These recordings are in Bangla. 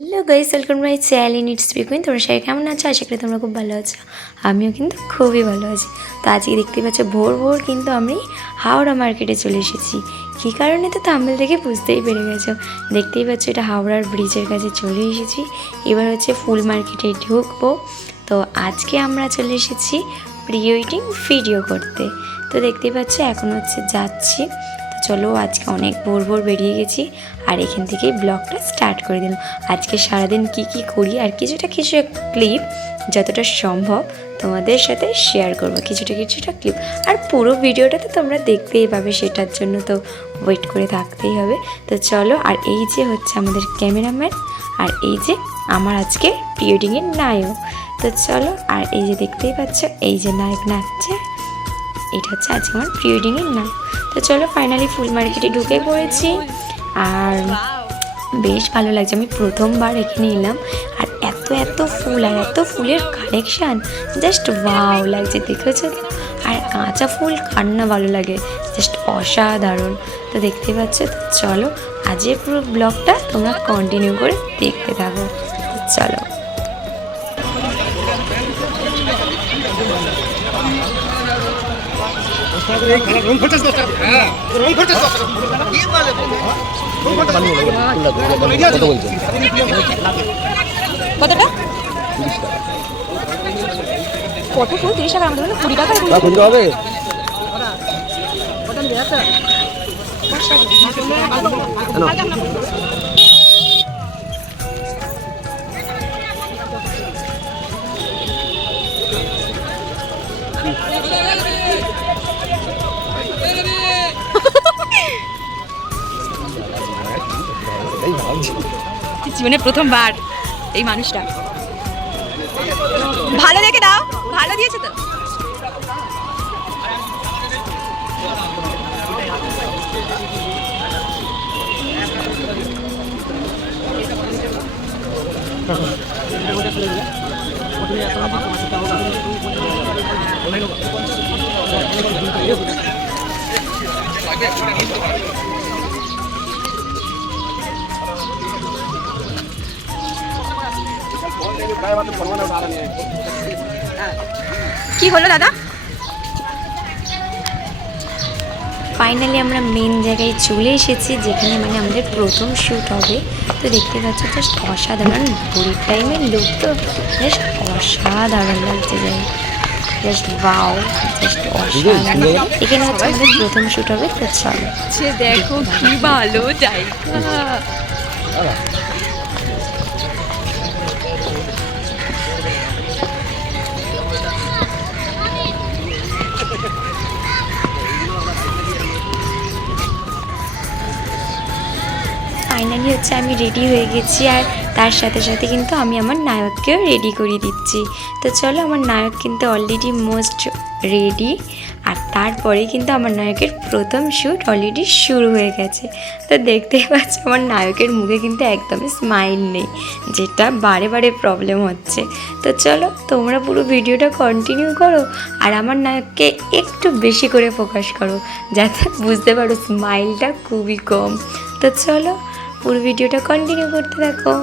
Hello guys, welcome my channel it's বিকুইন। তোমরা সবাই কেমন আছো? আশা করি তোমরা খুব ভালো আছো। আমিও কিন্তু খুবই ভালো আছি। তো আজকে দেখতে পাচ্ছ ভোর ভোর কিন্তু আমি হাওড়া মার্কেটে চলে এসেছি। কী কারণে তো থাম্বনেল দেখে বুঝতেই পেরে গেছো। দেখতেই পাচ্ছ এটা হাওড়ার ব্রিজের কাছে চলে এসেছি। এবার হচ্ছে ফুল মার্কেটে ঢুকবো। তো আজকে আমরা চলে এসেছি প্রি ওয়েডিং ভিডিও করতে। তো দেখতেই পাচ্ছ এখন হচ্ছে যাচ্ছি। তো চলো, আজকে অনেক ভোর ভোর বেরিয়ে গেছি আর এখান থেকেই ব্লগটা স্টার্ট করে দিলাম। আজকে সারাদিন কি কি করি আর কিছু ক্লিপ যতটা সম্ভব তোমাদের সাথে শেয়ার করবো, কিছুটা ক্লিপ। আর পুরো ভিডিওটা তো তোমরা দেখতেই পাবে, সেটার জন্য তো ওয়েট করে থাকতেই হবে। তো চলো, আর এই যে হচ্ছে আমাদের ক্যামেরাম্যান, আর এই যে আমার আজকে প্রি ওয়েডিংয়ের নায়ক। তো চলো, আর এই যে দেখতেই পাচ্ছ এই যে নায়ক নাচছে, এটা হচ্ছে আজকে আমার প্রি ওয়েডিংয়ের নায়ক। তো চলো, ফাইনালি ফুল মার্কেটে ঢুকে পড়েছি আর বেশ ভালো লাগছে। আমি প্রথমবার এখানে এলাম আর এত ফুল আর এত ফুলের কালেকশান, জাস্ট ওয়াও লাগছে, দেখেছো? আর কাঁচা ফুল কার না ভালো লাগে, জাস্ট অসাধারণ। তো দেখতে পাচ্ছ। তো চলো, আজকের পুরো ব্লগটা তোমরা কন্টিনিউ করে দেখতে থাকো। চলো। কতটা? 30 টাকা। কত ফুল? 30 টাকা? আমাদের 20 টাকা হবে। জীবনে প্রথমবার এই মানুষটা। ভালো দেখে দাও, ভালো দিয়েছে তো। কি হলো দাদা? ফাইনালি আমরা মেন জায়গায় চলে এসেছি, যেখানে মানে আমাদের প্রথম শ্যুট হবে। তো দেখতে পাচ্ছ জাস্ট অসাধারণ, ভোরের টাইমের লুক তো জাস্ট অসাধারণ লাগছে, জাস্ট ওয়াও, জাস্ট অসাধারণ। এখানে হচ্ছে আমাদের প্রথম শ্যুট হবে। তো চলো, দেখো কি ভালো জায়গা। ফাইনালি হচ্ছে আমি রেডি হয়ে গেছি আর তার সাথে সাথে কিন্তু আমি আমার নায়ককেও রেডি করিয়ে দিচ্ছি। তো চলো, আমার নায়ক কিন্তু অলরেডি মোস্ট রেডি আর তারপরে কিন্তু আমার নায়কের প্রথম শ্যুট অলরেডি শুরু হয়ে গেছে। তো দেখতেই পাচ্ছ আমার নায়কের মুখে কিন্তু একদমই স্মাইল নেই, যেটা বারে বারে প্রবলেম হচ্ছে। তো চলো, তোমরা পুরো ভিডিওটা কন্টিনিউ করো আর আমার নায়ককে একটু বেশি করে ফোকাস করো, যাতে বুঝতে পারো স্মাইলটা খুবই কম। তো চলো, পুরো ভিডিওটা কন্টিনিউ করতে থাকো।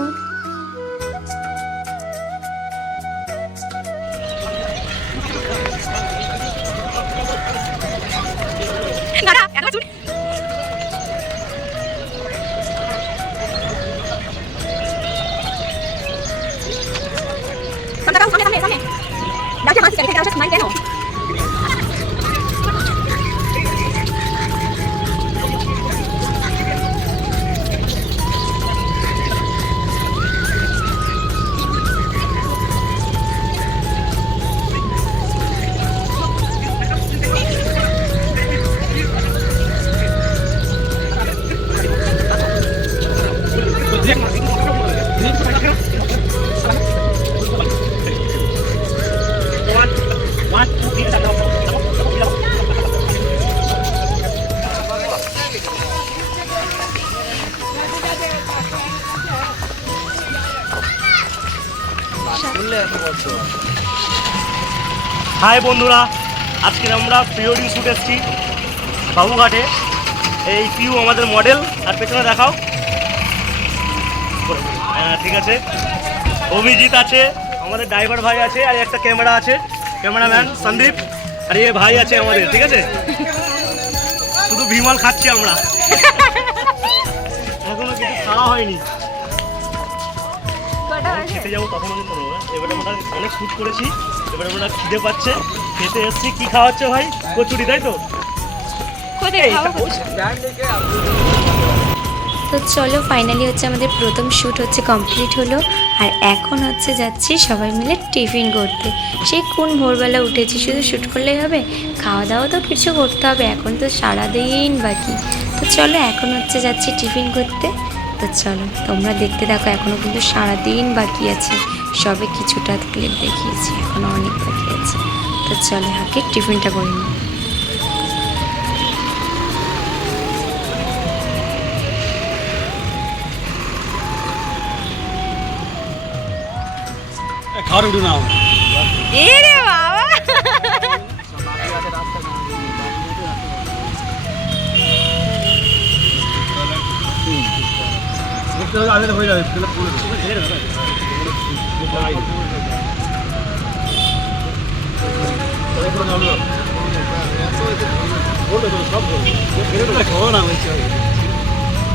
হাই বন্ধুরা, আজকে আমরা প্রি ওয়েডিং শ্যুট এসেছি বাবুঘাটে। এই পিউ আমাদের মডেল, আর পেছনে দেখাও। হ্যাঁ ঠিক আছে। অভিজিৎ আছে, আমাদের ড্রাইভার ভাই আছে, আর একটা ক্যামেরা আছে, ক্যামেরাম্যান সন্দীপ, আর এই ভাই আছে আমাদের, ঠিক আছে। শুধু বিমল খাচ্ছি আমরা, এখনো কিছু খাওয়া হয়নি। খেতে যাবো তখন কিন্তু এবারে আমরা অনেক শ্যুট করেছি, এবারে আমরা খিদে পাচ্ছে, খেতে এসছি। কি খাওয়াচ্ছে ভাই? কচুরি, তাই তো? তো চলো ফাইনালি হচ্ছে আমাদের প্রথম শ্যুট হচ্ছে কমপ্লিট হলো। আর এখন হচ্ছে যাচ্ছি সবাই মিলে টিফিন করতে। সেই কোন ভোরবেলা উঠেছি, শুধু শ্যুট করলেই হবে? খাওয়া দাওয়া তো কিছু করতে হবে, এখন তো সারাদিন বাকি। তো চলো এখন হচ্ছে যাচ্ছি টিফিন করতে। তো চলো তোমরা দেখতে থাকো, এখনও কিন্তু সারাদিন বাকি আছে, সবে কিছুটা ক্লিপ দেখিয়েছি, এখনও অনেক বাকি আছে। তো চলো আগে টিফিনটা করে নিই। খাওয়ার উঠে নাও। এরে বাবা, দেখতে হবে আগে হয়ে যাবে।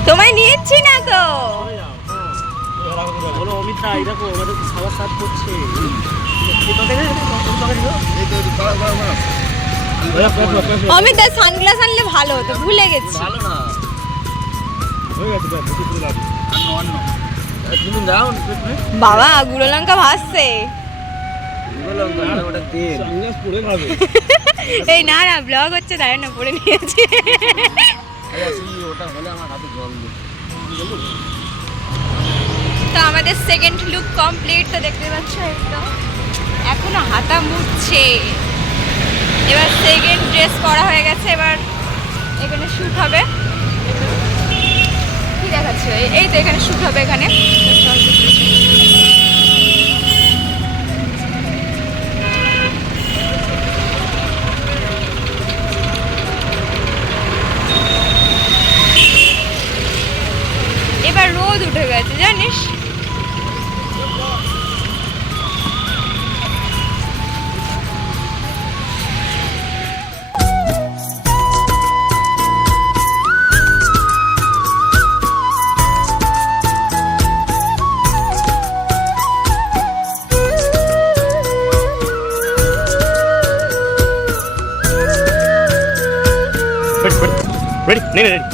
তোমায় নিয়েছি না তো। বলো অমিতা, এই দেখো আমাদের খাবার সার্ভ করছে। অমিত সানগ্লাস আনলে ভালো হতো, ভুলে গেছি। বাবা গুঁড়ো লঙ্কা ভাসছে। এই না না ব্লগ হচ্ছে, তাই না পরে নিয়েছি। তো আমাদের সেকেন্ড লুক কমপ্লিট। তো দেখতে পাচ্ছ একদম এখনো হাতা মুছছে। এবার সেকেন্ড ড্রেস করা হয়ে গেছে, এবার এখানে শ্যুট হবে। কি দেখাচ্ছে? এই তো এখানে শ্যুট হবে এখানে। এবার রোদ উঠে গেছে জানিস। রেডি নেই রেডি।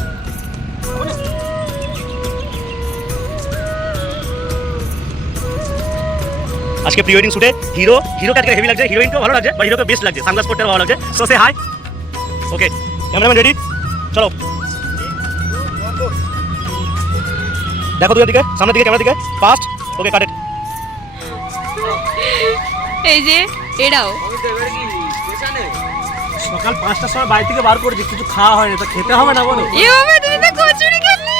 আজকে প্রি ওয়েডিং শুটে হিরোকে আজকে হেভি লাগছে, হিরোইনকেও ভালো লাগছে, বা হিরোকে বেস্ট লাগছে, সানগ্লাস পরতে ভালো লাগছে। সো সে হাই। ওকে ক্যামেরাম্যান রেডি, চলো। দেখো দুই দিকে, সামনের দিকে, ক্যামেরার দিকে, ফাস্ট। ওকে কাট ইট। এই যে এটাও সকাল 5টার সময় বাড়ি থেকে বার করেছি, কিছু খাওয়া হয়নি, তো খেতে হবে না বলো? এ বাবা, তুমি তো কচুরি খেলে।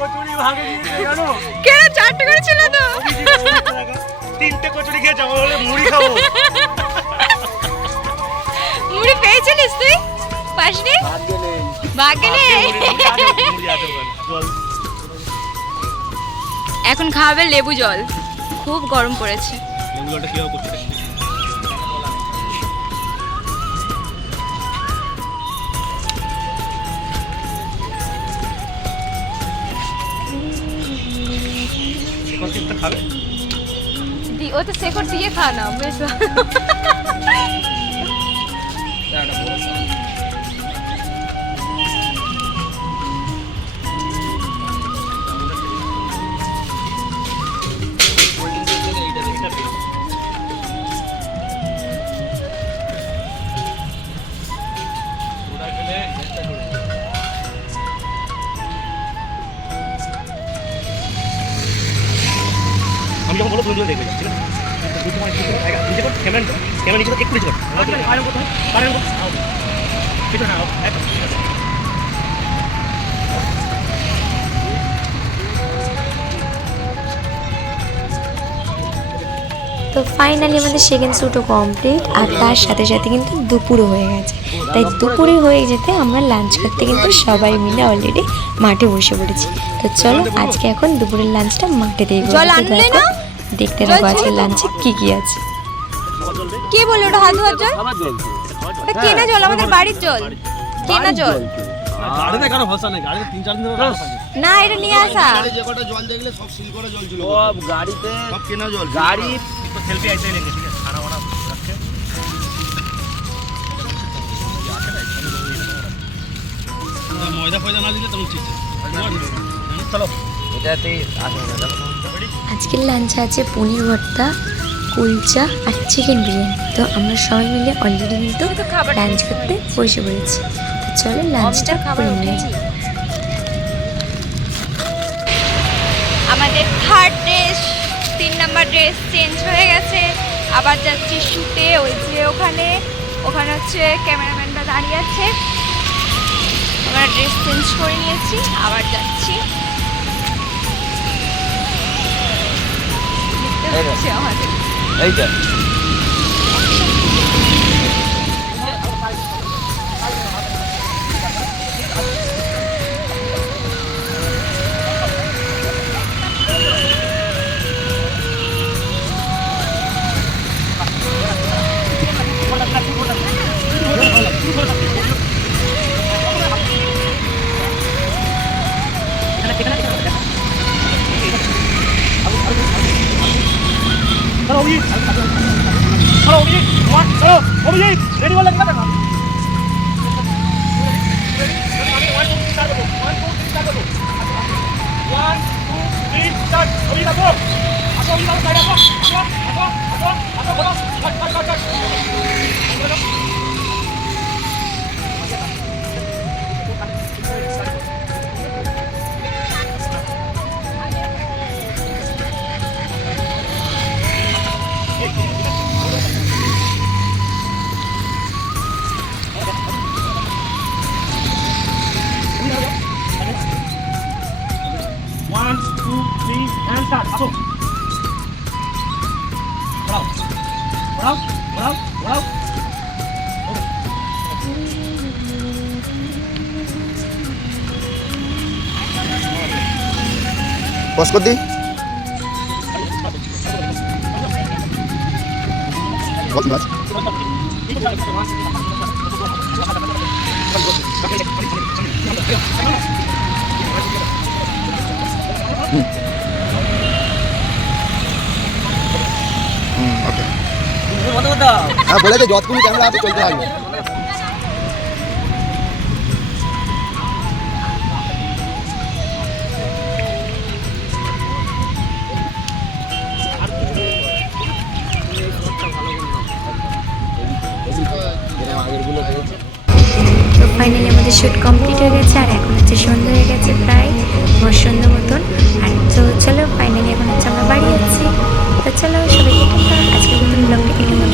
কচুরি ভাগে দিয়েছে জানো? কেন 4টে করে ছিল তো? 3টে কচুরি খেয়েছি, আমার বলে মুড়ি খাবো। মুড়ি পেয়েছিলিস তুই? পাসনি? ভাগ্যে নেই। এখন খাওয়াবে লেবু জল, খুব গরম পড়েছে। লেবু জলটা কিভাবে করতে হয়? খাবে ও তো শেখর দিয়ে খা না, বেশ ভালো। আমি যখন বলো তুমি দেখবে, ঠিক আছে? ক্যামেরা নিচে একটু নিচে কর। তো ফাইনালি আমাদের সেকেন্ড শ্যুটও কমপ্লিট, আর তার সাথে সাথে কিন্তু দুপুরও হয়ে গেছে। তাই দুপুরে হয়ে যেতে আমরা লাঞ্চ করতে কিন্তু সবাই মিলে অলরেডি মাঠে বসে পড়েছি। তো চলো আজকে এখন দুপুরের লাঞ্চটা মাঠে দিয়ে করবো। জল তো আনলে দেখো, না? দেখতে জল থাকো ছিল আজকে তো? লাঞ্চে কি কি আছে। কে বললো ওটা হাত ধোয়ার জল? খাবার জল ওটা কেনা জল, আমাদের বাড়ির জল, কেনা জল গাড়িতে কারো ভরসা নেই, গাড়িতে 3-4 দিন ধরে রাখা থাকে। না, এটা নিয়ে আসা। যে কটা জল দেখলে সব সিল করা জল ছিল, সব গাড়িতে সব কেনা জল। গাড়ি तो सेल्फी ऐसे ही लेंगे, ठीक है? खाना वाना रख के। ময়দা ফয়দা না দিলে তখন ঠিক আছে। चलो এটাতেই আসে না দেখো। আজকের লাঞ্চে আছে পনির ভর্তা, কুলচা আর চিকেন বিরিয়ানি। তো আমরা সবাই মিলে অলরেডি কিন্তু লাঞ্চ করতে বসে পড়েছি। তো চলো লাঞ্চটা খাবার করে নিয়ে উঠেই যাই। আমাদের third dress, 3 number dress change হয়ে গেছে। আবার যাচ্ছি শুটে, ওই যে ওখানে হচ্ছে ক্যামেরাম্যানরা দাঁড়িয়ে আছে। আমরা ড্রেস চেঞ্জ করে নিয়েছি, আবার যাচ্ছি। দেখতে হচ্ছে আমাদের এইটা चलो अभिजीत, चलो अभिजीत, चलो अभिजीत, रेडी वाला कितना था? 1 2 3 start करो, 1 2 3 start करो, 1 2 3 start, अभिजीत आपको, अभिजीत आपको साइड आपको, बोलो, cut. One, two, three, and start. Aso. बढ़ाओ. পজ কর দি। বস। ওকে। হ্যাঁ বলে দে, যতক্ষণ ক্যামেরা আছে চলতে থাকবে। তো ফাইনালি আমাদের শ্যুট কমপ্লিট হয়ে গেছে, আর এখন হচ্ছে সন্ধ্যা হয়ে গেছে, প্রায় সন্ধ্যা মতন। আর তো চলো ফাইনালি এখন হচ্ছে আমরা বাড়ি যাচ্ছি। তো চলো সবাইকে টাটা, আজকের মতন ব্লগটা এখানে